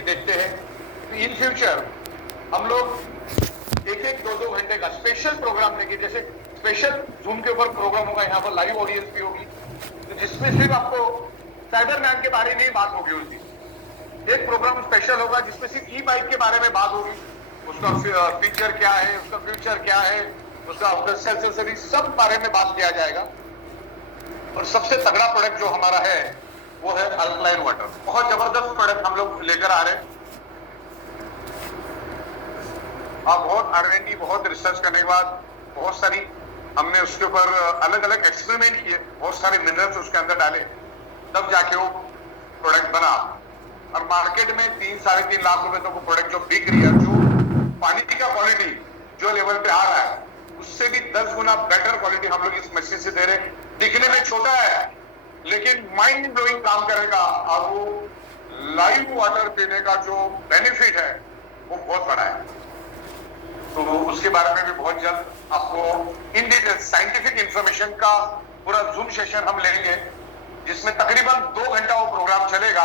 भी देखते हैं। इन फ्यूचर हम लोग एक एक दो दो घंटे का स्पेशल प्रोग्राम देंगे, जैसे स्पेशल जूम के ऊपर प्रोग्राम होगा, यहाँ पर लाइव ऑडियंस भी होगी, तो जिसमें सिर्फ आपको साइबरमैन के बारे में ही बात होगी। उस दिन एक प्रोग्राम स्पेशल होगा जिसमें सिर्फ ई बाइक के बारे में बात होगी, उसका फीचर क्या है, उसका फ्यूचर क्या है, उसका आफ्टर सेल सर्विस सब बारे में बात किया जाएगा। और सबसे तगड़ा प्रोडक्ट जो हमारा है वो है अल्कलाइन वाटर। बहुत जबरदस्त प्रोडक्ट हम लोग लेकर आ रहे हैं। आप बहुत R&D, बहुत रिसर्च करने के बाद बहुत सारी हमने उसके ऊपर अलग अलग एक्सपेरिमेंट किए, बहुत सारे मिनरल्स उसके अंदर डाले, तब जाके वो प्रोडक्ट बना। और मार्केट में 3-3.5 लाख रुपए तक वो प्रोडक्ट जो बिक रही है, जो पानी का क्वालिटी जो लेवल पे आ रहा है उससे भी 10 गुना बेटर क्वालिटी हम लोग इस मशीन से दे रहे हैं। दिखने में छोटा है लेकिन माइंड ब्लोइंग काम करेगा, और वो लाइव वाटर पीने का जो बेनिफिट है वो बहुत बड़ा है। तो उसके बारे में भी बहुत जल्द आपको इन डिटेल साइंटिफिक इंफॉर्मेशन का पूरा जूम सेशन हम लेंगे, जिसमें तकरीबन 2 घंटा वो प्रोग्राम चलेगा,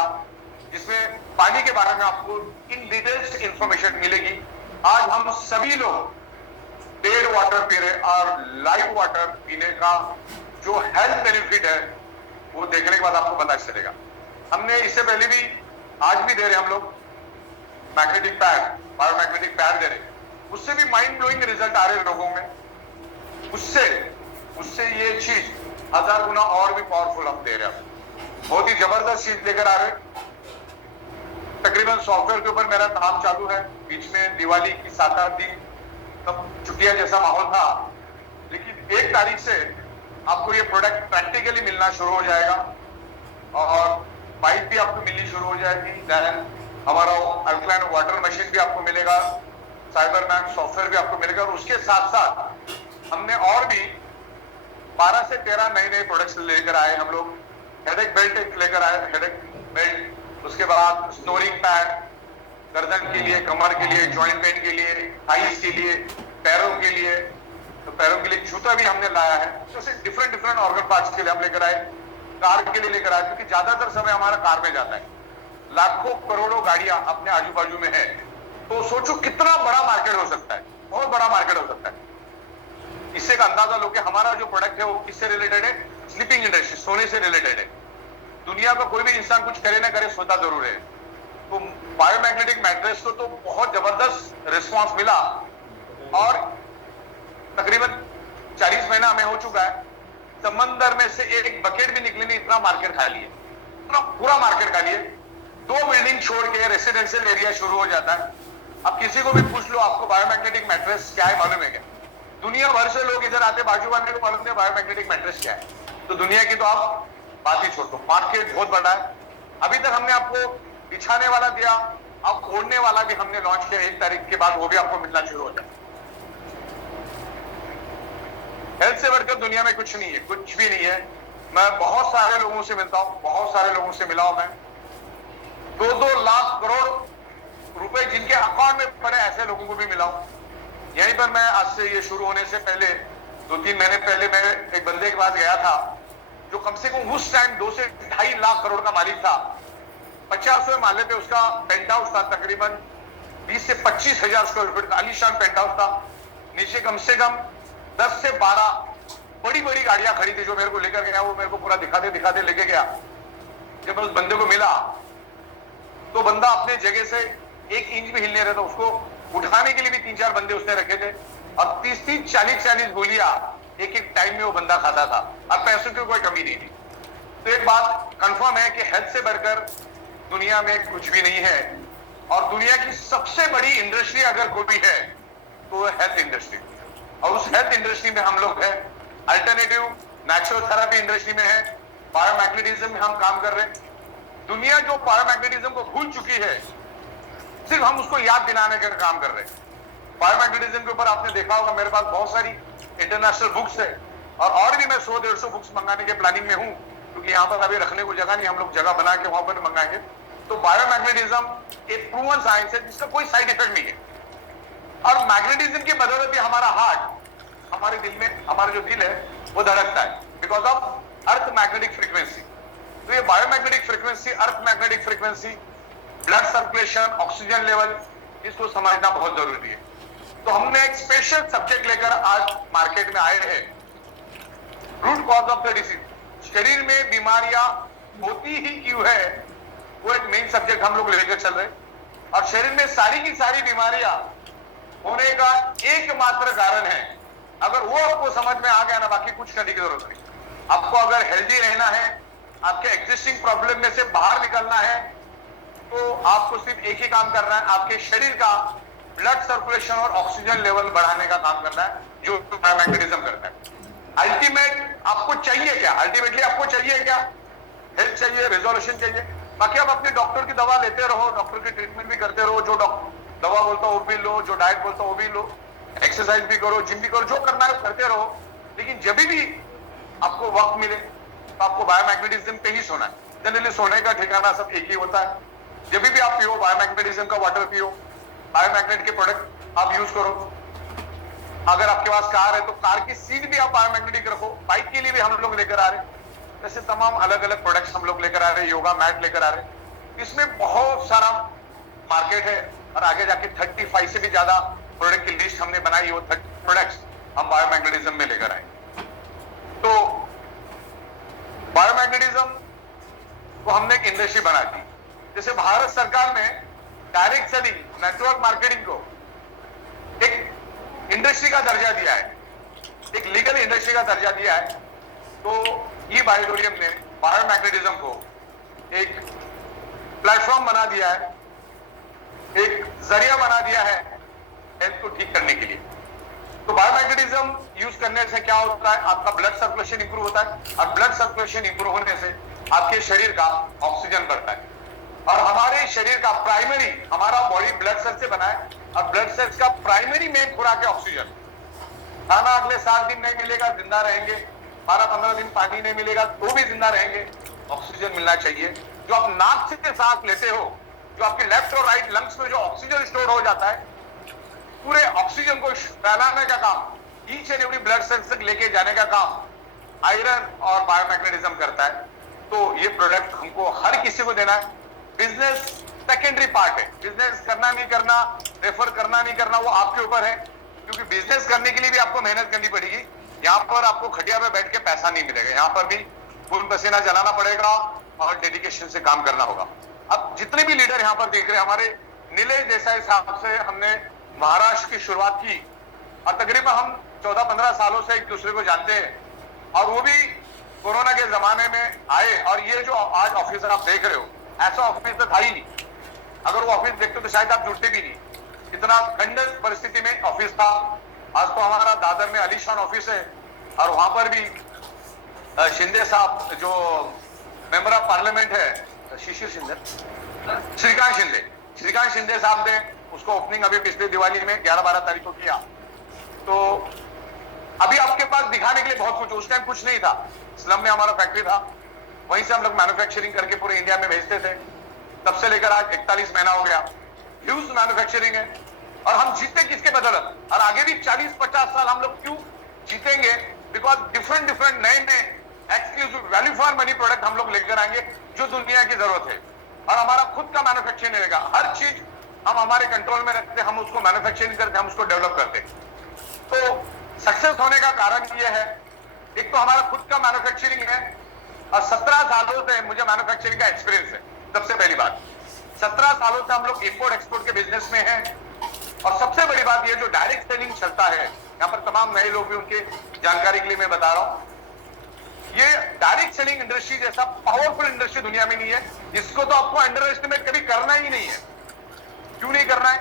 जिसमें पानी के बारे में आपको इन डिटेल्स इंफॉर्मेशन मिलेगी। आज हम सभी लोग पेड वाटर पी रहे और लाइव वाटर पीने का जो हेल्थ बेनिफिट है वो देखने के बाद आपको पता चलेगा। हमने इससे पहले भी, आज भी दे रहे हम लोग मैग्नेटिक पैड, बायोमैग्नेटिक पैड दे रहे, उससे भी माइंड ब्लोइंग रिजल्ट आ रहे लोगों में। उससे ये चीज 1000 गुना और भी पावरफुल हम दे रहे हैं। बहुत ही जबरदस्त चीज लेकर आ रहे। तकरीबन सॉफ्टवेयर के ऊपर मेरा काम चालू है। बीच में दिवाली की 7-8 दिन तब छुट्टियां जैसा माहौल था, लेकिन 1 तारीख से आपको ये प्रोडक्ट प्रैक्टिकली मिलना शुरू हो जाएगा और पाइप भी आपको मिलनी शुरू हो जाएगी। देन हमारा अल्कलाइन वाटर मशीन भी आपको मिलेगा, साइबरमैन सॉफ्टवेयर भी आपको मिलेगा। और उसके साथ साथ हमने और भी 12 से 13 नए प्रोडक्ट्स लेकर आए हम लोग। हेडेक बेल्ट लेकर आए, हेडेक बेल्ट, उसके बाद स्नोरिंग पैड, गर्दन के लिए, कमर के लिए, जॉइंट पेन के लिए, थाइस के लिए, पैरों के लिए, तो पैरों के लिए जूता भी हमने लाया है। तो डिफरेंट ऑर्गन पार्ट्स के लिए हम लेकर आए, कार के लिए लेकर आए, क्योंकि ज्यादातर समय हमारा कार में जाता है। लाखों करोड़ों गाड़ियां अपने आजू बाजू में है, तो सोचो कितना बड़ा मार्केट हो सकता है, बहुत बड़ा मार्केट हो सकता है। इससे का अंदाजा लो कि हमारा जो प्रोडक्ट है वो किससे रिलेटेड है? स्लीपिंग इंडस्ट्री, सोने से रिलेटेड है। दुनिया का कोई भी इंसान कुछ करे ना करे, सोता जरूर है। तो बायोमैग्नेटिक मैट्रेस को तो बहुत जबरदस्त रिस्पांस मिला और तकरीबन 40 महीना हमें हो चुका है। समंदर में से एक बकेट भी निकले नहीं, इतना मार्केट खा लिए, इतना पूरा मार्केट खा लिए। 2 बिल्डिंग छोड़ के रेसिडेंशियल एरिया शुरू हो जाता है। अब किसी को भी पूछ लो आपको बायोमैग्नेटिक मैट्रेस क्या है मालूम है क्या? दुनिया भर से लोग इधर आते, बाजू वाले को मालूम नहीं बायोमैग्नेटिक मैट्रेस क्या है। तो दुनिया की तो आप बात ही छोड़ दो, मार्केट बहुत बड़ा है। अभी तक हमने आपको बिछाने वाला दिया, अब ओढ़ने वाला भी हमने लॉन्च किया। 1 तारीख के बाद वो भी आपको मिलना शुरू हो जाए। हेल्थ से बढ़कर दुनिया में कुछ नहीं है, कुछ भी नहीं है। मैं बहुत सारे लोगों से मिलता हूं, बहुत सारे लोगों से मिला हूं मैं। 2-2 लाख करोड़ रुपए जिनके अकाउंट में पड़े, ऐसे लोगों को भी मिला हूं। यहीं पर मैं आज से ये शुरू होने से पहले 2-3 महीने पहले मैं एक बंदे के पास गया था, जो कम से कम उस टाइम 2 से 2.5 लाख करोड़ का मालिक था। 50वें माले पे उसका पेंट हाउस था, तकरीबन 20 से 25 हजार स्क्वायर फीट का आलीशान पेंट हाउस था। नीचे कम से कम 10 से 12 बड़ी बड़ी गाड़ियां खड़ी थी। जो मेरे को लेकर गया वो मेरे को पूरा दिखाते लेके गया। जब उस बंदे को मिला तो बंदा अपने जगह से 1 इंच भी हिल नहीं रहा था। उसको उठाने के लिए भी 3-4 बंदे उसने रखे थे और 30-30, 40-40 गोलियां एक टाइम में वो बंदा खाता था और पैसों की कोई कमी नहीं थी। तो एक बात कंफर्म है कि हेल्थ से बढ़कर दुनिया में कुछ भी नहीं है। और दुनिया की सबसे बड़ी इंडस्ट्री अगर कोई है तो वो हेल्थ इंडस्ट्री, और उस हेल्थ इंडस्ट्री में हम लोग हैं। अल्टरनेटिव नेचुरल थेरेपी इंडस्ट्री में है, बायोमैग्नेटिज्म में हम काम कर रहे हैं। दुनिया जो बायोमैग्नेटिज्म को भूल चुकी है, सिर्फ हम उसको याद दिलाने का काम कर रहे हैं। बायोमैग्नेटिज्म के ऊपर आपने देखा होगा मेरे पास बहुत सारी इंटरनेशनल बुक्स है, और भी मैं 100-150 बुक्स मंगाने के प्लानिंग में हूं, क्योंकि यहाँ पर अभी रखने को जगह नहीं, हम लोग जगह बना के वहां पर मंगाएंगे। तो बायोमैग्नेटिज्म एक प्रूवन साइंस है जिसका कोई साइड इफेक्ट नहीं है। और मैग्नेटिज्म की बदौलत ही हमारा हार्ट, हमारे दिल में, हमारा जो दिल है वो धड़कता है, because of earth magnetic frequency. तो ये biomagnetic frequency, earth magnetic frequency blood circulation, oxygen level, इसको समझना बहुत जरूरी है। तो हमने एक स्पेशल सब्जेक्ट लेकर आज मार्केट में आए हैं, root cause of the disease. शरीर में बीमारियां होती ही क्यों है, वो एक मेन सब्जेक्ट हम लोग लेकर चल रहे हैं। और शरीर में सारी की सारी बीमारियां होने का एकमात्र कारण है, अगर वो आपको समझ में आ गया ना, बाकी कुछ करने की जरूरत नहीं। आपको अगर हेल्दी रहना है, आपके एग्जिस्टिंग प्रॉब्लम में से बाहर निकलना है, तो आपको सिर्फ एक ही काम करना है, आपके शरीर का ब्लड सर्कुलेशन और ऑक्सीजन लेवल बढ़ाने का काम करना है, जो बायोमैग्नेटिज्म करता है। अल्टीमेट आपको चाहिए क्या? अल्टीमेटली आपको चाहिए क्या? हेल्थ चाहिए, रिजोल्यूशन चाहिए। बाकी आप अपने डॉक्टर की दवा लेते रहो, डॉक्टर की ट्रीटमेंट भी करते रहो, जो दवा बोलता हो वो भी लो, जो डाइट बोलता हो वो भी लो, एक्सरसाइज भी करो, जिम भी करो, जो करना है करते रहो। लेकिन जब भी आपको वक्त मिले तो आपको बायोमैग्नेटिज्म पे ही सोना है। जनरली सोने का ठिकाना सब एक ही होता है। जब भी आप पियो, बायोमैग्नेटिज्म का वाटर पियो, बायोमैग्नेट के प्रोडक्ट आप यूज करो। अगर आपके पास कार है तो कार की सीट भी आप बायोमैग्नेटिक रखो। बाइक के लिए भी हम लोग लेकर आ रहे हैं, ऐसे तमाम अलग अलग प्रोडक्ट्स हम लोग लेकर आ रहे हैं, योगा मैट लेकर आ रहे हैं। इसमें बहुत सारा मार्केट है और आगे जाके 35 से भी ज्यादा प्रोडक्ट की लिस्ट हमने बनाई, वो 30 प्रोडक्ट्स हम बायोमैग्नेटिज्म में लेकर आए। तो बायोमैग्नेटिज्म को हमने एक इंडस्ट्री बना दी। जैसे भारत सरकार ने डायरेक्ट सेलिंग, नेटवर्क मार्केटिंग को एक इंडस्ट्री का दर्जा दिया है, एक लीगल इंडस्ट्री का दर्जा दिया है। तो ये बायोडोरियम ने बायोमैग्नेटिज्म को एक प्लेटफॉर्म बना दिया है, एक जरिया बना दिया है हेल्थ को ठीक करने के लिए। तो बायोमैग्नेटिज्म यूज करने से क्या होता है, आपका ब्लड सर्कुलेशन इंप्रूव होता है, और ब्लड सर्कुलेशन इंप्रूव होने से आपके शरीर का ऑक्सीजन बढ़ता है। और हमारे शरीर का प्राइमरी, हमारा बॉडी ब्लड सेल से बना है, और ब्लड सेल्स का प्राइमरी मेन खुराक है ऑक्सीजन। खाना अगले 7 दिन नहीं मिलेगा, जिंदा रहेंगे। 12-15 दिन पानी नहीं मिलेगा तो भी जिंदा रहेंगे। ऑक्सीजन मिलना चाहिए। जो आप नाक से सांस लेते हो, जो आपके लेफ्ट और राइट लंग्स में जो ऑक्सीजन स्टोर हो जाता है, पूरे ऑक्सीजन को फैलाने का काम, each and every blood cells तक लेके जाने का काम आयरन और बायोमैग्नेटिज्म करता है। तो ये प्रोडक्ट हमको हर किसी को देना है। बिजनेस सेकेंडरी पार्ट है, बिजनेस करना नहीं करना, रेफर करना नहीं करना, वो आपके ऊपर है। क्योंकि बिजनेस करने के लिए भी आपको मेहनत करनी पड़ेगी। यहाँ पर आपको खटिया पे बैठ के पैसा नहीं मिलेगा, यहाँ पर भी खून पसीना जलाना पड़ेगा और डेडिकेशन से काम करना होगा। अब जितने भी लीडर यहाँ पर देख रहे हैं, हमारे नीलेश देसाई साहब से हमने महाराष्ट्र की शुरुआत की, और तकरीबन हम 14-15 सालों से एक दूसरे को जानते हैं। और वो भी कोरोना के जमाने में आए, और ये जो आज ऑफिस आप देख रहे हो, ऐसा ऑफिस तो था ही नहीं। अगर वो ऑफिस देखते तो शायद आप जुड़ते भी नहीं, इतना खंडन परिस्थिति में ऑफिस था। आज तो हमारा दादर में आलीशान ऑफिस है, और वहां पर भी शिंदे साहब जो मेंबर ऑफ पार्लियामेंट है, शिशिर शिंदे, श्रीकांत शिंदे साहब ने उसको ओपनिंग अभी पिछले दिवाली में 11-12 तारीख को किया। तो अभी आपके पास दिखाने के लिए बहुत कुछ, उस टाइम कुछ नहीं था। स्लम में हमारा फैक्ट्री था, वहीं से हम लोग मैन्युफैक्चरिंग करके पूरे इंडिया में भेजते थे। तब से लेकर आज 41 महीना हो गया, ह्यूज मैन्युफैक्चरिंग है। और हम जीते किसके बदौलत, और आगे भी 40-50 साल हम लोग क्यों जीतेंगे? बिकॉज डिफरेंट नए exclusive value for money product हम लोग लेकर आएंगे जो दुनिया की जरूरत है। और हमारा खुद का मैन्युफैक्चरिंग रहेगा, हर चीज हम हमारे कंट्रोल में रखते, हम उसको मैन्युफैक्चरिंग करते, हम उसको डेवलप करते। तो सक्सेस होने का कारण ये है, एक तो हमारा खुद का मैन्युफैक्चरिंग है, और 17 सालों से मुझे मैन्युफैक्चरिंग का एक्सपीरियंस है। सबसे पहली बात, 17 सालों से हम लोग इंपोर्ट एक्सपोर्ट के बिजनेस में हैं। और सबसे बड़ी बात ये, जो डायरेक्ट सेलिंग चलता है, यहाँ पर तमाम नए लोग भी, उनके जानकारी के लिए मैं बता रहा हूँ, ये डायरेक्ट सेलिंग इंडस्ट्री जैसा पावरफुल इंडस्ट्री दुनिया में नहीं है। इसको तो आपको अंडर एस्टिमेट कभी करना ही नहीं है। क्यों नहीं करना है?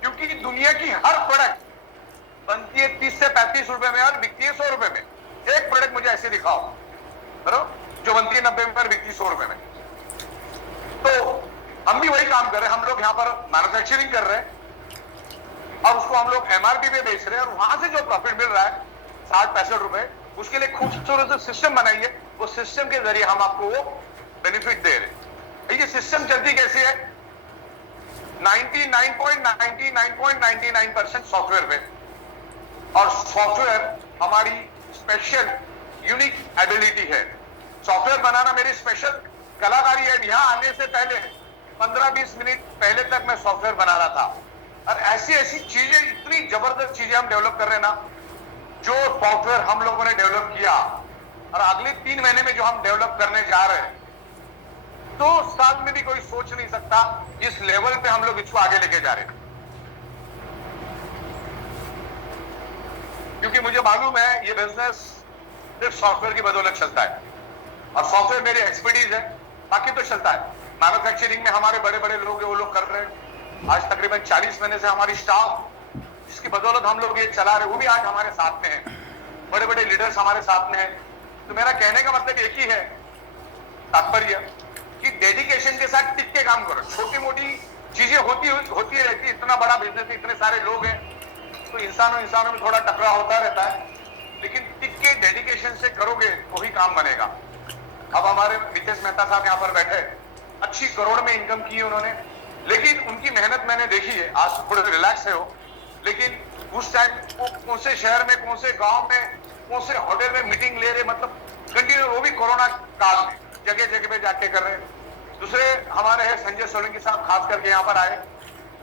क्योंकि दुनिया की हर प्रोडक्ट बनती है 30 से 35 रुपए में और बिकती है 100 रुपए में। एक प्रोडक्ट मुझे ऐसे दिखाओ बराबर, जो बनती है 90 में और बिकती है 100 रुपए में। तो हम भी वही काम कर रहे हैं, हम लोग यहाँ पर मैन्युफैक्चरिंग कर रहे हैं और उसको हम लोग एमआरपी पे बेच रहे हैं, और वहां से जो प्रॉफिट मिल रहा है 60-65 रुपए, उसके लिए खूबसूरत सिस्टम बनाइए। वो सिस्टम के जरिए हम आपको वो बेनिफिट दे रहे हैं। ये सिस्टम चलती कैसी है? 99.99% सॉफ्टवेयर पे, और सॉफ्टवेयर हमारी स्पेशल यूनिक एबिलिटी है। सॉफ्टवेयर बनाना मेरी स्पेशल कलाकारी है। यहाँ आने से पहले 15-20 मिनट पहले तक मैं सॉफ्टवेयर बना रहा था। और ऐसी ऐसी चीजें, इतनी जबरदस्त चीजें हम डेवलप कर रहे हैं ना, जो सॉफ्टवेयर हम लोगों ने डेवलप किया और अगले 3 महीने में जो हम डेवलप करने जा रहे हैं, 2 साल में भी कोई सोच नहीं सकता इस लेवल पे हम लोग इसको आगे लेके जा रहे हैं। क्योंकि मुझे मालूम है ये बिजनेस सिर्फ सॉफ्टवेयर की बदौलत चलता है, और सॉफ्टवेयर मेरी एक्सपर्टीज है, बाकी तो चलता है। मैन्युफैक्चरिंग में हमारे बड़े बड़े लोग हैं, वो लोग कर रहे हैं। आज तकरीबन 40 महीने से हमारी स्टाफ, जिसकी बदौलत हम लोग ये चला रहे, वो भी आज हमारे साथ में है। बड़े बड़े लीडर्स हमारे साथ में हैं। तो मेरा कहने का मतलब एक ही है, तात्पर्य कि डेडिकेशन के साथ टिक के काम करो। छोटी मोटी चीजें होती रहती, इतना बड़ा बिजनेस है, इतने सारे लोग हैं, तो इंसानों में थोड़ा टकराव होता रहता है, लेकिन टिक के डेडिकेशन से करोगे तो ही काम बनेगा। अब हमारे नितेश मेहता साहब यहाँ पर बैठे, अच्छी करोड़ में इनकम की है उन्होंने, लेकिन उनकी मेहनत मैंने देखी है। आज तो थोड़े रिलैक्स है वो, लेकिन उस टाइम वो कौन से शहर में, कौन से गांव में, कौन से होटल में मीटिंग ले रहे, मतलब कंटिन्यू, वो भी कोरोना काल में जगह जगह पे जाके कर रहे हैं। दूसरे हमारे है संजय सोलंकी साहब, खास करके यहाँ पर आए,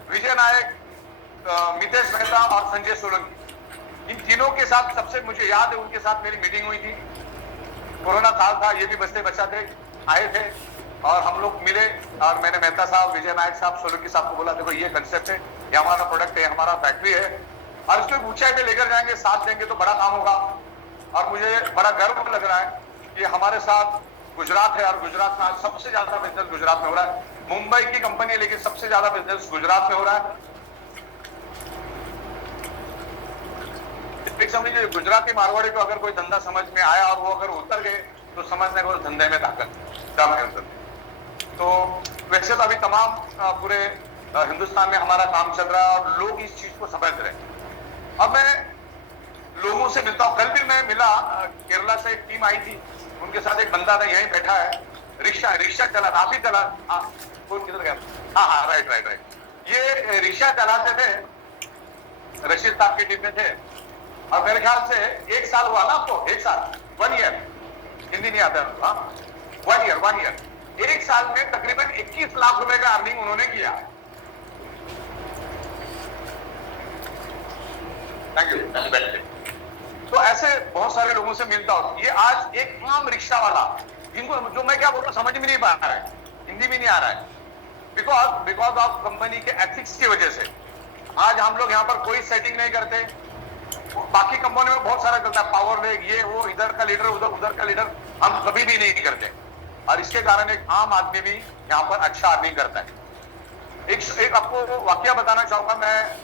विजय नायक, मितेश मेहता और संजय सोलंकी, इन तीनों के साथ सबसे मुझे याद है उनके साथ मेरी मीटिंग हुई थी। कोरोना काल था, ये भी बचते बचाते आए थे और हम लोग मिले, और मैंने मेहता साहब, विजय नायक साहब, सोलंकी साहब को बोला, देखो ये कंसेप्ट है, ये हमारा प्रोडक्ट है, हमारा फैक्ट्री है, और इसको ऊंचाई पे लेकर जाएंगे, साथ देंगे तो बड़ा काम होगा। और मुझे बड़ा गर्व लग रहा है कि हमारे साथ गुजरात है, और गुजरात में आज सबसे ज्यादा बिजनेस गुजरात में हो रहा है। मुंबई की कंपनी है, लेकिन सबसे ज्यादा बिजनेस गुजरात में हो रहा है। समझिए, गुजराती मारवाड़ी को अगर कोई धंधा समझ में आया और वो अगर उतर गए तो समझने को धंधे में ताकत दम है उतर। तो वैसे तो अभी तमाम पूरे हिंदुस्तान में हमारा काम चल रहा है और लोग इस चीज को समझ रहे हैं। अब मैं लोगों से मिलता हूँ, कल भी मैं मिला, केरला से एक टीम आई थी, उनके साथ एक बंदा था, यहीं बैठा है, रिक्शा चला, आप ही चला, कौन किधर गया? हाँ, राइट, ये रिक्शा चलाते थे, रशीद साहब की टीम में थे, और मेरे ख्याल से 1 साल हुआ ना आपको, 1 साल, 1 ईयर, हिंदी नहीं आता है, हाँ, 1 ईयर, 1 साल में तकरीबन 21 लाख रुपए का अर्निंग उन्होंने किया। Thank you. तो ऐसे बहुत सारे लोगों से मिलता हूं। ये आज एक आम रिक्शा वाला, जिनको जो मैं क्या बोल रहा हूं समझ में नहीं पा रहा है, हिंदी भी नहीं आ रहा है, बिकॉज ऑफ कंपनी के एथिक्स की वजह से आज हम लोग यहाँ पर कोई सेटिंग नहीं करते। बाकी कंपनी में बहुत सारा चलता है, पावर लेग, ये वो, इधर का लीडर, उधर का लीडर, हम कभी भी नहीं करते, और इसके कारण एक आम आदमी भी यहाँ पर अच्छा अर्निंग करता है। एक आपको वाकया बताना चाहूंगा। मैं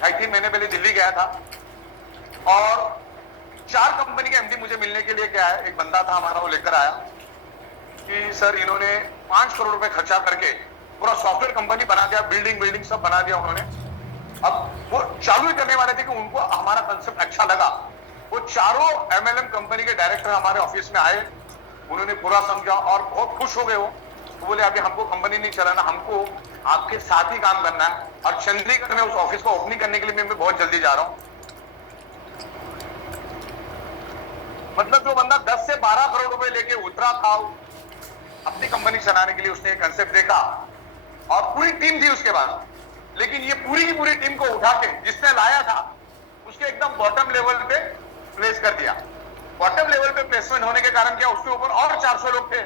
2.5-3 महीने पहले दिल्ली गया था, और 4 कंपनी के एमडी मुझे मिलने के लिए क्या है, एक बंदा था हमारा, वो लेकर आया कि सर इन्होंने 5 करोड़ रुपए खर्चा करके पूरा सॉफ्टवेयर कंपनी बना दिया, बिल्डिंग सब बना दिया उन्होंने। अब वो चालू ही करने वाले थे कि उनको हमारा कंसेप्ट अच्छा लगा। वो चारों एमएलएम कंपनी के डायरेक्टर हमारे ऑफिस में आए, उन्होंने पूरा समझा और बहुत खुश हो गए। वो तो बोले अभी हमको कंपनी नहीं चलाना, हमको आपके साथ ही काम करना है, और चंडीगढ़ में उस ऑफिस को ओपनिंग करने के लिए मैं बहुत जल्दी जा रहा हूं। मतलब जो बंदा 10 से 12 करोड़ रुपए लेके उतरा था अपनी कंपनी चलाने के लिए, उसने कंसेप्ट देखा और पूरी टीम थी उसके बाद, लेकिन ये पूरी की पूरी टीम को उठा के जिसने लाया था उसके एकदम बॉटम लेवल पे प्लेस कर दिया। बॉटम लेवल पे प्लेसमेंट होने के कारण क्या, उसके ऊपर और 400 लोग थे।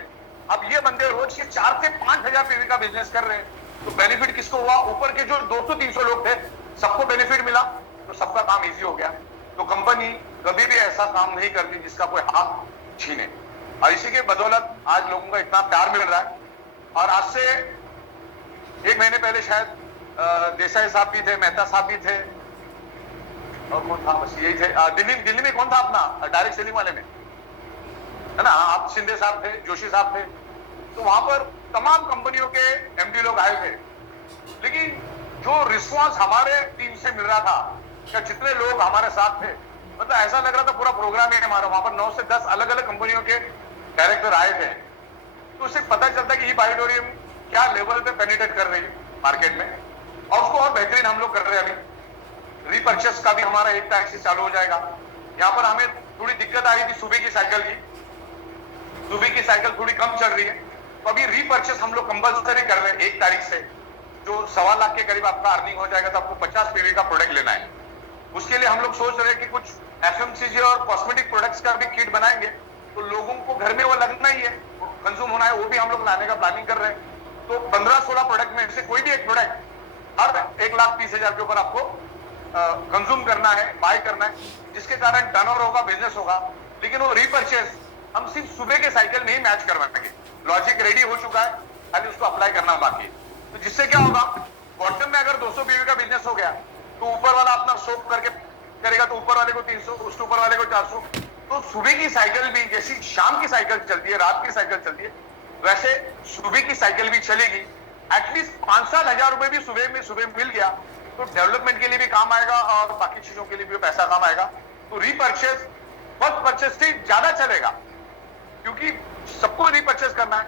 अब ये बंदे रोज के 4 से 5 हजार पीवी का बिजनेस कर रहे हैं, तो बेनिफिट किसको हुआ? ऊपर के जो 200-300 लोग थे सबको बेनिफिट मिला, तो सबका काम इजी हो गया। तो कंपनी कभी भी ऐसा काम नहीं करती जिसका कोई हाथ छीने, और इसी के बदौलत आज लोगों का इतना प्यार मिल रहा है। और आज से 1 महीने पहले शायद देसाई साहब भी थे, मेहता साहब भी थे, और कौन था, बस यही थे। दिल्ली में कौन था अपना डायरेक्ट सेलिंग वाले में, है ना, आप शिंदे साहब थे, जोशी साहब थे। तो वहां पर तमाम कंपनियों के एमडी लोग आए थे, लेकिन जो रिस्पांस हमारे टीम से मिल रहा था, क्या जितने लोग हमारे साथ थे, मतलब ऐसा लग रहा था पूरा प्रोग्राम ही हमारा। वहां पर 9 से 10 अलग अलग कंपनियों के डायरेक्टर आए थे। तो उससे पता चलता है कि ये बायोडोरियम क्या लेवल पे पेनिट्रेट कर रही है मार्केट में, और उसको और बेहतरीन हम लोग कर रहे हैं। अभी रीपर्चेस का भी हमारा 1 तारीख से चालू हो जाएगा। यहाँ पर हमें थोड़ी दिक्कत आ रही थी सुबह की साइकिल की, सुबह की साइकिल थोड़ी कम चल रही है, तो तो अभी रीपर्चेस हम लोग कंपल्सरी कर रहे हैं 1 तारीख से। जो 1.25 लाख के करीब आपका अर्निंग हो जाएगा तो आपको 50 पीवी का प्रोडक्ट लेना है। उसके लिए हम लोग सोच रहे हैं कि कुछ एफएमसीजी और कॉस्मेटिक प्रोडक्ट्स का भी किट बनाएंगे, तो लोगों को घर में वो लगना ही है, कंज्यूम होना है, वो भी हम लोग लाने का प्लानिंग कर रहे हैं। तो 15-16 प्रोडक्ट में से कोई भी एक प्रोडक्ट हर 1,30,000 के ऊपर आपको कंज्यूम करना है, बाय करना है, जिसके कारण टर्नओवर होगा, बिजनेस होगा। लेकिन वो रीपर्चेस हम सिर्फ सुबह के साइकिल में ही मैच करवाएंगे। लॉजिक रेडी हो चुका है, खाली उसको अप्लाई करना बाकी है। तो जिससे क्या होगा, बॉटम में अगर 200 पीवी का बिजनेस हो गया तो ऊपर वाला अपना सोप करके करेगा तो ऊपर वाले को 300, उसके ऊपर वाले को 400। तो सुबह की साइकिल भी जैसी शाम की साइकिल चलती है, रात की साइकिल चलती है, वैसे सुबह की साइकिल भी चलेगी। एटलीस्ट 5-7 हजार रुपए भी सुबह मिल गया तो डेवलपमेंट के लिए भी काम आएगा और बाकी चीजों के लिए भी पैसा काम आएगा। तो रीपर्चेस फर्स्ट परचेस से ज्यादा चलेगा, क्योंकि सबको रीपर्चेस करना है।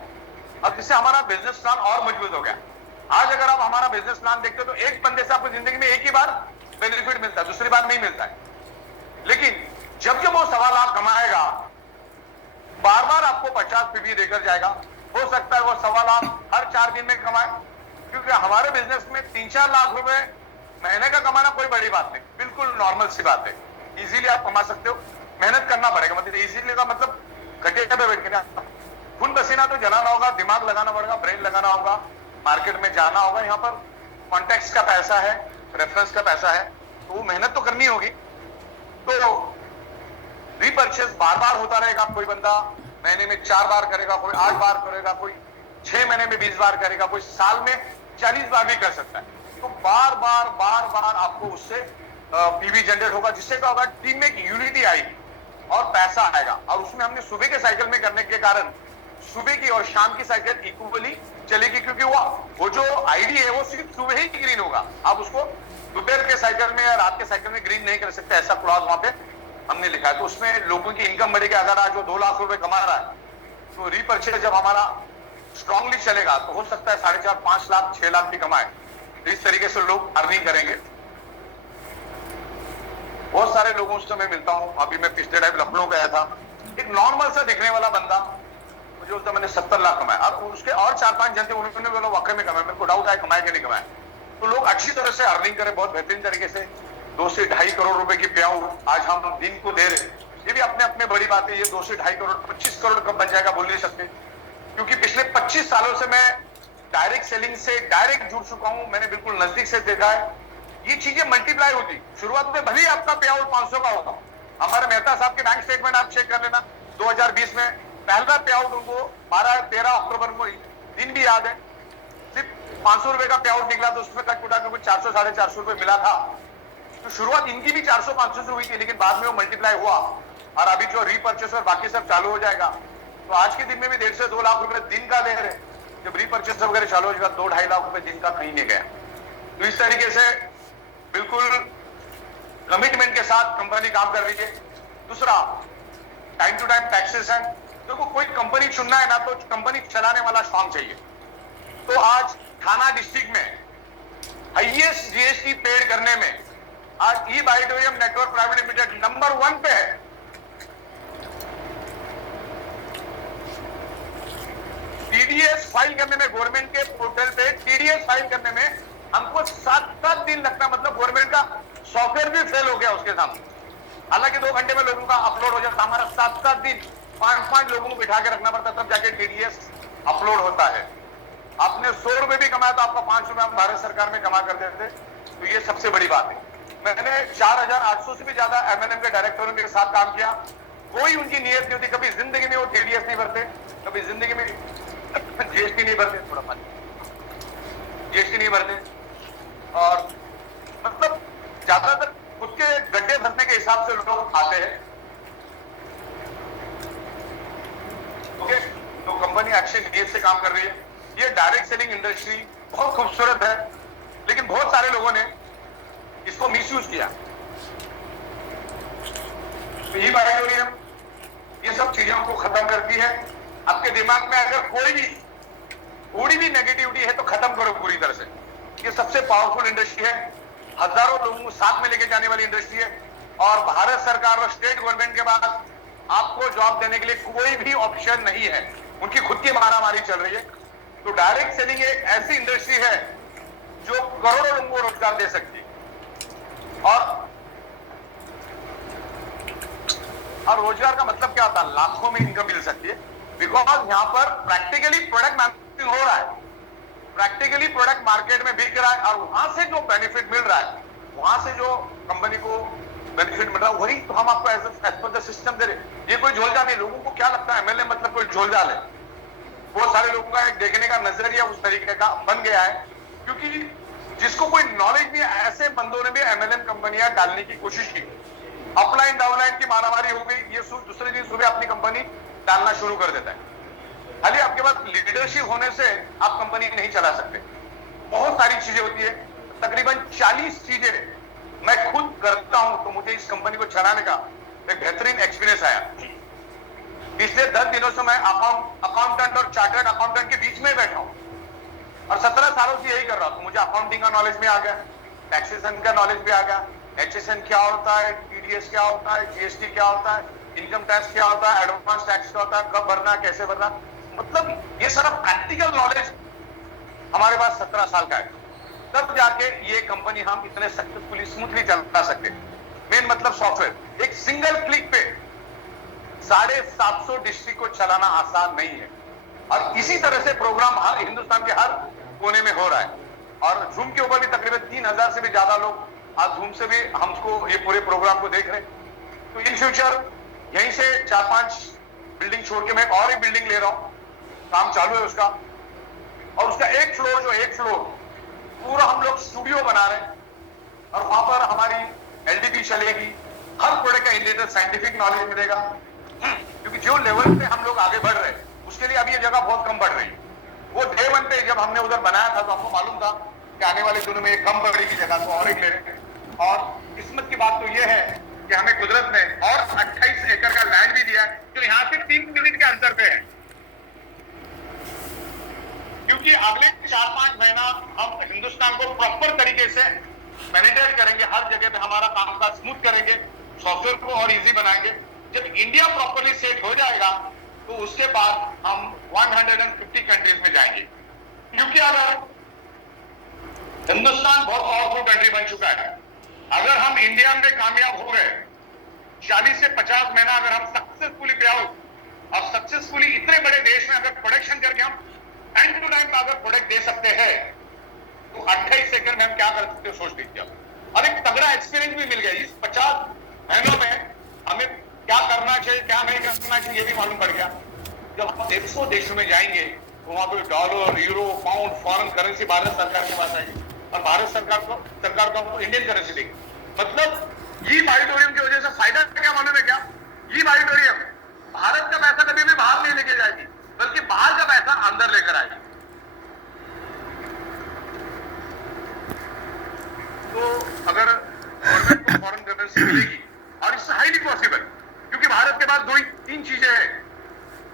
अब इससे हमारा बिजनेस प्लान और मजबूत हो गया। आज अगर आप हमारा बिजनेस प्लान देखते हो तो एक बंदे से आपको जिंदगी में एक ही बार बेनिफिट मिलता है, दूसरी बार नहीं मिलता है। लेकिन जब जब वो 1.25 लाख कमाएगा, बार बार आपको 50 पीवी देकर जाएगा। हो सकता है वो 1.25 लाख हर 4 दिन में कमाए, क्योंकि हमारे बिजनेस में 3-4 लाख रुपए महीने का कमाना कोई बड़ी बात नहीं, बिल्कुल नॉर्मल सी बात है। इजीली आप कमा सकते हो, मेहनत करना पड़ेगा। मतलब इजीली का मतलब घटिया पे बैठ के खून पसीना तो जलाना होगा, दिमाग लगाना पड़ेगा, ब्रेन लगाना होगा, मार्केट में जाना होगा। यहाँ पर कॉन्टेक्स्ट का पैसा है, रेफरेंस का पैसा है, तो वो मेहनत तो करनी होगी। तो रीपर्चेस बार बार होता रहेगा। कोई बंदा महीने में 4 बार करेगा, कोई 8 बार करेगा, कोई 6 महीने में 20 बार करेगा, कोई साल में 40 बार भी कर सकता है। तो बार बार आपको उससे पीवी जनरेट होगा, जिससे क्या होगा, टीम में एक यूनिटी आएगी और पैसा आएगा। और उसमें हमने सुबह के साइकिल में करने के कारण सुबह की और शाम की साइकिल इक्वली चलेगी, क्योंकि वो जो आईडी है वो सिर्फ सुबह ही ग्रीन होगा। आप उसको दोपहर के साइकिल में या रात के साइकिल में ग्रीन नहीं कर सकते, ऐसा क्लॉज वहां पे हमने लिखा है। तो उसमें लोगों की इनकम बढ़ेगी। अगर आज वो 2 लाख रुपए कमा रहा है तो रीपर्चेस जब हमारा स्ट्रांगली चलेगा तो हो सकता है 4.5, 5 लाख, 6 लाख भी कमाए। तो इस तरीके से लोग अर्निंग करेंगे। बहुत सारे लोगों से मैं मिलता हूं। अभी मैं पिछले टाइम लखनऊ गया था, एक नॉर्मल सा दिखने वाला बंदा, मुझे उसने मैंने 70 लाख कमाया, और उसके और 4-5 जन थे, उन्होंने बोला वाकई में कमाया। मेरे को डाउट आया कमाए कि नहीं कमाए। तो लोग अच्छी तरह से अर्निंग करें, बहुत बेहतरीन तरीके से। 2 से 2.5 करोड़ रुपए की पे आउट आज हम दिन को दे रहे, ये भी अपने अपने बड़ी बात है। ये 2 से 2.5 करोड़ 25 करोड़ कब बन जाएगा बोल नहीं सकते, क्योंकि पिछले 25 सालों से मैं डायरेक्ट सेलिंग से डायरेक्ट जुड़ चुका हूं। मैंने बिल्कुल नजदीक से देखा है ये चीजें मल्टीप्लाई होती। शुरुआत में भले ही आपका पे आउट 500 का होगा। हमारे मेहता साहब के बैंक स्टेटमेंट आप चेक कर लेना, 2020 में पहला पे आउट उनको 12-13 अक्टूबर को दिन भी याद है, सिर्फ 500 रुपए का पे आउट निकला, तो उसमें कट कुटा के कुछ 400-450 रुपए मिला था। तो शुरुआत इनकी भी 400-500 से हुई थी, लेकिन बाद में वो मल्टीप्लाई हुआ। और अभी जो रीपर्चेस और बाकी सब चालू हो जाएगा, तो आज के दिन में भी 1.5 से 2 लाख रुपए दिन का ले रहे। जब रीपर्चेस वगैरह चालू हो जाएगा 2-2.5 लाख रुपए दिन का कहीं नहीं गया। तो इस तरीके से बिल्कुल कमिटमेंट के साथ कंपनी काम कर रही है। दूसरा, टाइम टू टाइम टैक्सेस है। देखो, कोई कंपनी चुनना है ना तो कंपनी चलाने वाला स्ट्रॉन्ग चाहिए। तो आज थाना डिस्ट्रिक्ट में हाईएस्ट जीएसटी पेड करने में आज ई बाइडोरियम नेटवर्क प्राइवेट लिमिटेड नंबर 1 पे है। टीडीएस फाइल करने में, गवर्नमेंट के पोर्टल पे टीडीएस फाइल करने में हमको 7 दिन लगता, मतलब गवर्नमेंट का सॉफ्टवेयर भी फेल हो गया उसके सामने। हालांकि 2 घंटे में लोगों का अपलोड हो जाता, हमारा 7 दिन 5 लोगों को बिठा के रखना पड़ता, तब जाके टीडीएस अपलोड होता है। आपने 100 रुपए भी कमाया तो आपका 5 रुपए हम भारत सरकार में जमा कर देते। तो ये सबसे बड़ी बात है। मैंने 4800 से भी ज्यादा एमएनएम के डायरेक्टरों के साथ काम किया, कोई उनकी नियत नहीं होती, कभी जिंदगी में वो टीडीएस नहीं भरते, कभी जिंदगी में जीएसटी नहीं भरते, थोड़ा पानी जीएसटी नहीं भरते, और मतलब ज्यादातर खुद के गड्ढे भरने के हिसाब से लोग आते हैं। ओके, तो कंपनी एक्शन नियत से काम कर रही है। ये डायरेक्ट सेलिंग इंडस्ट्री बहुत खूबसूरत है, लेकिन बहुत सारे लोगों ने इसको मिसयूज किया। तो ये बाइडोरियम ये सब चीजों को खत्म करती है। आपके दिमाग में अगर कोई भी थोड़ी भी नेगेटिविटी है तो खत्म करो पूरी तरह से। ये सबसे पावरफुल इंडस्ट्री है, हजारों लोगों को साथ में लेके जाने वाली इंडस्ट्री है, और भारत सरकार और स्टेट गवर्नमेंट के पास आपको जॉब देने के लिए कोई भी ऑप्शन नहीं है। उनकी खुद की मारामारी चल रही है। तो डायरेक्ट सेलिंग एक ऐसी इंडस्ट्री है जो करोड़ों लोगों को रोजगार दे सकती है। और रोजगार का मतलब क्या होता है? लाखों में इनकम मिल सकती है, बिकॉज यहां पर प्रैक्टिकली प्रोडक्ट मैन्युफैक्चरिंग हो रहा है, प्रैक्टिकली प्रोडक्ट मार्केट में बिक रहा है, और वहां से जो बेनिफिट मिल रहा है, वहां से जो कंपनी को बेनिफिट मिल रहा है, वही तो हम आपको एज पर द सिस्टम दे रहे। ये कोई झोलझाल नहीं। लोगों को क्या लगता है एमएलए मतलब कोई झोलझाल है? बहुत सारे लोगों का एक देखने का नजरिया उस तरीके का बन गया है, क्योंकि जिसको कोई नॉलेज नहीं है, ऐसे बंदों ने भी एमएलएम कंपनियां डालने की कोशिश की। अपलाइन डाउनलाइन की मारामारी हो गई, ये दूसरे दिन सुबह अपनी कंपनी डालना शुरू कर देता है। खाली आपके पास लीडरशिप होने से आप कंपनी नहीं चला सकते। बहुत सारी चीजें होती है, तकरीबन 40 चीजें मैं खुद करता हूं, तो मुझे इस कंपनी को चलाने का एक बेहतरीन एक्सपीरियंस आया। पिछले 10 दिनों से मैं अकाउंटेंट और चार्टर्ड अकाउंटेंट के बीच में बैठा हूं, और 17 सालों से यही कर रहा हूं। मुझे अकाउंटिंग का नॉलेज भी आ गया, टैक्सेशन का नॉलेज भी आ गया, एचएसएन क्या होता है, टीडीएस क्या होता है, जीएसटी क्या होता है, इनकम टैक्स क्या होता है, एडवांस टैक्स क्या होता है, कब भरना, कैसे भरना, मतलब ये सारा प्रैक्टिकल नॉलेज हमारे पास 17 साल का है। तब जाके ये कंपनी हम इतने सक्सेसफुली स्मूथली चला सकते। मेन मतलब सॉफ्टवेयर, एक सिंगल क्लिक पे 750 डिस्ट्रिक्ट को चलाना आसान नहीं है, और इसी तरह से प्रोग्राम हर हिंदुस्तान के हर कोने में हो रहा है। और जूम के ऊपर भी तकरीबन 3000 से भी ज्यादा लोग आज जूम से भी हमको ये पूरे प्रोग्राम को देख रहे हैं। तो इन फ्यूचर यहीं से 4-5 बिल्डिंग छोड़ के मैं और एक बिल्डिंग ले रहा हूं, काम चालू है उसका, और उसका एक फ्लोर पूरा हम लोग स्टूडियो बना रहे हैं, और वहां पर हमारी एलडीपी चलेगी, हर प्रोडक्ट का इंडिविजुअल साइंटिफिक नॉलेज मिलेगा। क्योंकि जो लेवल पे हम लोग आगे बढ़ रहे हैं, उसके लिए अभी ये जगह बहुत कम बढ़ रही है। वो डे 1 पे जब हमने उधर बनाया था, तो हमको मालूम था कि आने वाले दिनों में कम बढ़ेगी जगह, तो और एक ले रहे हैं। और किस्मत की बात तो ये है कि हमें कुदरत ने और 28 एकड़ का लैंड भी दिया है, जो यहाँ से 3 मिनट के अंतर पे है। क्योंकि अगले 4-5 महीना हम हिंदुस्तान को प्रॉपर तरीके से मैनेज करेंगे, हर जगह पे हमारा कामकाज स्मूथ करेंगे, सॉफ्टवेयर को और इजी बनाएंगे। जब इंडिया प्रॉपरली सेट हो जाएगा, तो उसके बाद हम 150 कंट्रीज में जाएंगे। क्योंकि अगर हिंदुस्तान बहुत पावरफुल कंट्री बन चुका है, अगर हम इंडिया में कामयाब हो गए, 40 से 50 महीना अगर हम सक्सेसफुली पे आउट और सक्सेसफुली इतने बड़े देश में अगर प्रोडक्शन करके हम टाइम टू टाइम अगर प्रोडक्ट दे सकते हैं, तो 28 सेकंड में हम क्या कर सकते हो सोच लीजिए। और एक तगड़ा एक्सपीरियंस भी मिल गया। इस 50 महीनों में हमें क्या करना चाहिए, क्या नहीं करना चाहिए, ये भी मालूम पड़ गया। जब हम 150 देशों में जाएंगे, तो वहां पे dollar, euro, pound, foreign currency Bharat सरकार के पास आएगी, और भारत सरकार को इंडियन करेंसी देगी। मतलब ये ऑडिटोरियम की वजह से फायदा क्या मालूम है क्या? ये ऑडिटोरियम भारत का पैसा कभी भी बाहर नहीं लेके जाएगी, बल्कि बाहर का पैसा अंदर लेकर आएगी। तो अगर गवर्नमेंट को फॉरेन करेंसी मिलेगी, और इट्स हाईली पॉसिबल, क्योंकि भारत के पास 2-3 चीजें हैं।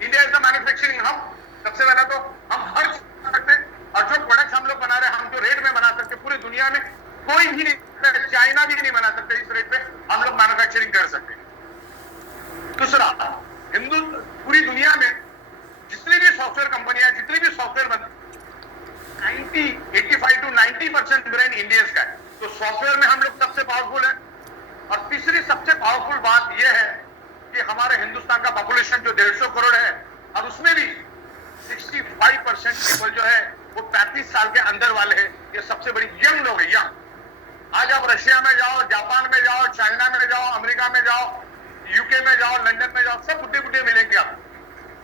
India is the manufacturing hub. सबसे पहला तो हम हर चीज बना सकते हैं, और जो प्रोडक्ट्स हम लोग बना रहे हैं, हम जो रेट में बना सकते हैं, पूरी दुनिया में कोई भी नहीं, चाइना भी नहीं बना सकते इस रेट पे हम लोग मैन्युफैक्चरिंग कर सकते हैं। दूसरा, पूरी दुनिया में जितनी भी सॉफ्टवेयर कंपनियां, जितनी भी सॉफ्टवेयर बनती, 85 to 90% ब्रेन इंडियंस का है। तो सॉफ्टवेयर में हम लोग सबसे पावरफुल है। और तीसरी सबसे पावरफुल बात यह है कि हमारे हिंदुस्तान का पॉपुलेशन जो 150 करोड़ है, और उसमें भी 65% पीपल जो है वो 35 साल के अंदर वाले हैं। ये सबसे बड़ी यंग लोग है, यंग। आज आप रशिया में जाओ, जापान में जाओ, चाइना में जाओ, अमेरिका में जाओ, यूके में जाओ, लंदन में जाओ, सब बुढ़े मिलेंगे आप।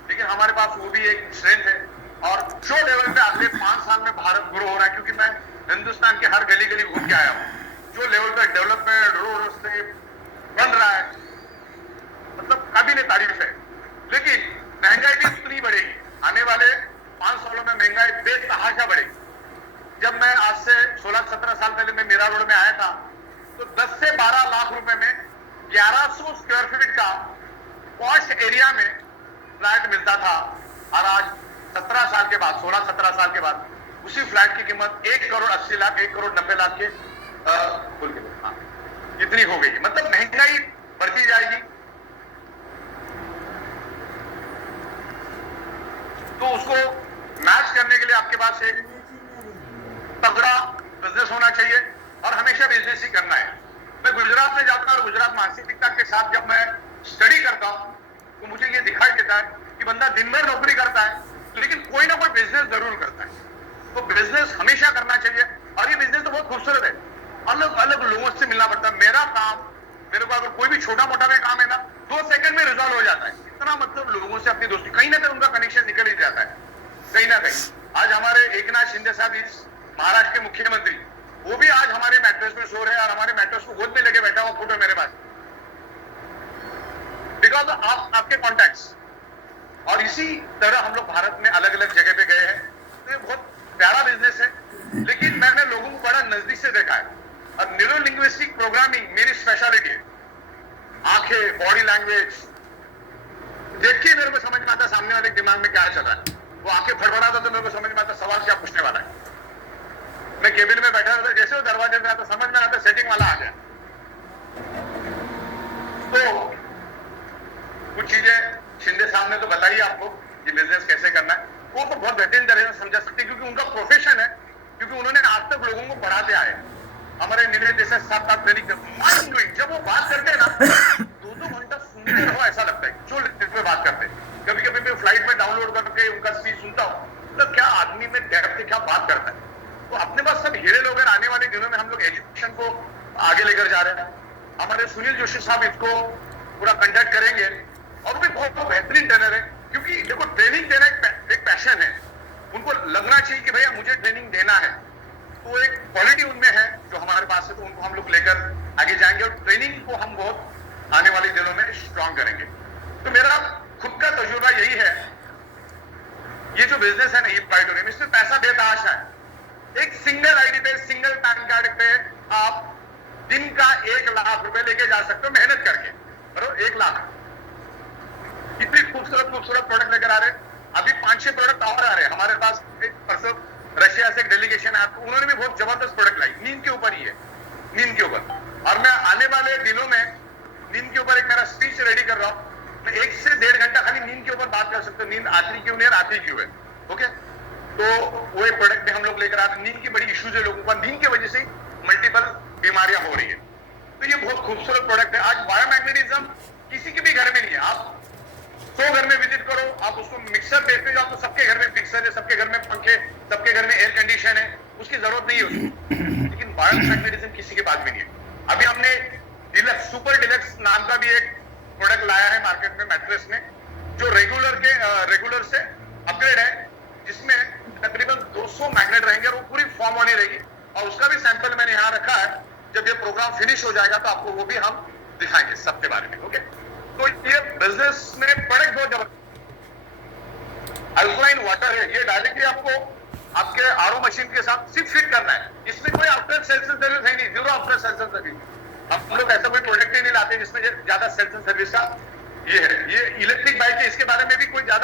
लेकिन हमारे पास वो भी एक स्ट्रेंथ है। और जो लेवल पे अगले 5 साल में भारत ग्रो हो रहा है, क्योंकि मैं हिंदुस्तान के हर गली गली घूम के आया हूँ, जो लेवल पे डेवलपमेंट, रोड रास्ते बन रहा है, मतलब काबिल तारीफ है। लेकिन महंगाई भी उतनी बढ़ेगी। आने वाले 5 सालों में महंगाई बेतहाशा बढ़ेगी। जब मैं आज से 16-17 साल पहले मैं मीरा रोड में आया था, तो 10 से 12 लाख रुपए में 1100 स्क्वायर फीट का पॉश एरिया में फ्लैट मिलता था। और आज 17 साल के बाद, 16-17 साल के बाद, उसी फ्लैट की कीमत 1 करोड़ 80 लाख, 1 करोड़ 90 लाख के इतनी हो गई। मतलब महंगाई बढ़ती जाएगी। तो उसको मैच करने के लिए आपके पास एक तगड़ा बिजनेस होना चाहिए और हमेशा बिजनेस ही करना है। मैं गुजरात में जाता हूं और गुजरात मानसिकता के साथ जब मैं स्टडी करता हूं तो मुझे ये दिखाई देता है कि बंदा दिन भर नौकरी करता है लेकिन कोई ना कोई बिजनेस जरूर करता है। तो बिजनेस हमेशा करना चाहिए और ये बिजनेस तो बहुत खूबसूरत है, अलग अलग लोगों से मिलना पड़ता है। मेरा काम, मेरे को अगर कोई भी छोटा मोटा भी काम है ना 2 सेकंड में रिजॉल्व हो जाता है। इतना मतलब लोगों से अपनी दोस्ती, कहीं ना कहीं उनका कनेक्शन निकल ही जाता है कहीं ना कहीं। आज हमारे एकनाथ शिंदे साहब इस महाराष्ट्र के मुख्यमंत्री, वो भी आज हमारे मैट्रेस में सो रहे हैं और हमारे मैट्रेस को गोद में लेके बैठा हुआ फोटो मेरे पास, बिकॉज आपके कॉन्टैक्ट्स। और इसी तरह हम लोग भारत में अलग अलग जगह पे गए हैं। तो ये बहुत प्यारा बिजनेस है, लेकिन मैंने लोगों को बड़ा नजदीक से देखा है। और न्यूरो लिंग्विस्टिक प्रोग्रामिंग मेरी स्पेशलिटी है। आंखें, बॉडी लैंग्वेज देख के मेरे को समझ में आता सामने वाले दिमाग में क्या चल रहा है। वो आंखें फड़फड़ाता तो मेरे को समझ में आता सवाल क्या पूछने वाला है। मैं केबिन में बैठा था, जैसे वो दरवाजे में आता समझ में आता सेटिंग वाला आ गया। तो कुछ चीजें शिंदे साहब ने तो बताई आपको कि बिजनेस कैसे करना है, वो तो बहुत बेहतरीन तरह से समझा सकते क्योंकि उनका प्रोफेशन है, क्योंकि उन्होंने आज तक लोगों को पढ़ाते आए। हमारे नीले देसाई साहब का ट्रेनिंग माइंड ब्लोइंग, जब वो बात करते हैं ना 2-2 घंटा सुनते रहो ऐसा लगता है जो में बात करते हैं। कभी कभी मैं फ्लाइट में डाउनलोड करके उनका स्पीच सुनता हूँ, मतलब क्या आदमी में डेप्थ है, क्या बात करता है। तो अपने पास सब हीरे लोग हैं। आने वाले दिनों में हम लोग एजुकेशन को आगे लेकर जा रहे हैं। हमारे सुनील जोशी साहब इसको पूरा कंडक्ट करेंगे और भी बहुत बेहतरीन ट्रेनर है, क्योंकि देखो ट्रेनिंग देना एक पैशन है। उनको लगना चाहिए कि भैया मुझे ट्रेनिंग देना है, तो एक क्वालिटी उनमें है जो हमारे पास है, तो उनको हम लोग लेकर आगे जाएंगे और ट्रेनिंग को हम बहुत आने वाले दिनों में स्ट्रॉन्ग करेंगे। तो मेरा खुद का तजुर्बा यही है, ये जो बिजनेस है ना ई-प्राइटोरियम, इसमें पैसा बेतहाशा है। एक सिंगल आईडी पे, सिंगल पैन कार्ड पे आप दिन का 1 लाख रुपए लेके जा सकते हो मेहनत करके। बराबर 1 लाख। इतनी खूबसूरत खूबसूरत प्रोडक्ट लेकर आ रहे हैं। अभी 5-6 प्रोडक्ट और आ रहे हैं हमारे पास। एक परसों रशिया से एक डेलीगेशन है, उन्होंने भी बहुत जबरदस्त प्रोडक्ट लाई, नींद के ऊपर ही है, नींद के ऊपर। और मैं आने वाले दिनों में नींद के ऊपर एक मेरा स्पीच रेडी कर रहा हूं। मैं 1 से 1.5 घंटा खाली नींद के ऊपर बात कर सकता हूँ, नींद आती क्यों नहीं और आती क्यों है। ओके, तो वो एक प्रोडक्ट भी हम लोग लेकर आ रहे हैं। नींद की बड़ी इश्यूज है लोगों का, नींद की वजह से मल्टीपल बीमारियां हो रही है। तो ये बहुत खूबसूरत प्रोडक्ट है। आज बायोमैग्नेटिज्म किसी के भी घर में नहीं है। आप 100 घर में विजिट करो, आप उसको मिक्सर देखते जाओ तो सबके घर में मिक्सर है, सबके घर में पंखे, सबके घर में एयर कंडीशन है, उसकी जरूरत नहीं है उसको। लेकिन बायोमैग्नेटिज्म किसी के पास भी नहीं है। अभी हमने डिलक्स, सुपर डिलक्स नाम का भी एक प्रोडक्ट लाया है मार्केट में मैट्रेस में, जो रेगुलर से अपग्रेड है, जिसमें तकरीबन 200 मैग्नेट रहेंगे और वो पूरी फॉर्म वाली रहेगी। और उसका भी सैंपल मैंने यहाँ रखा है। जब ये प्रोग्राम फिनिश हो जाएगा तो आपको वो भी हम दिखाएंगे सबके बारे में। ओके, तो ये बिजनेस में प्रोडक्ट बहुत जबरदस्त अल्कलाइन वाटर है। ये डायरेक्टली आपको आपके आरओ मशीन के साथ सिर्फ फिट करना है। इसमें कोई आफ्टर सेल्स सर्विस है नहीं, 0 आफ्टर सेल्स सर्विस। हम लोग ऐसा कोई प्रोडक्ट ही नहीं लाते जिसमें ज्यादा सेल्स सर्विस का ये है। ये इलेक्ट्रिक बाइक है, इसके बारे में भी कोई ज्यादा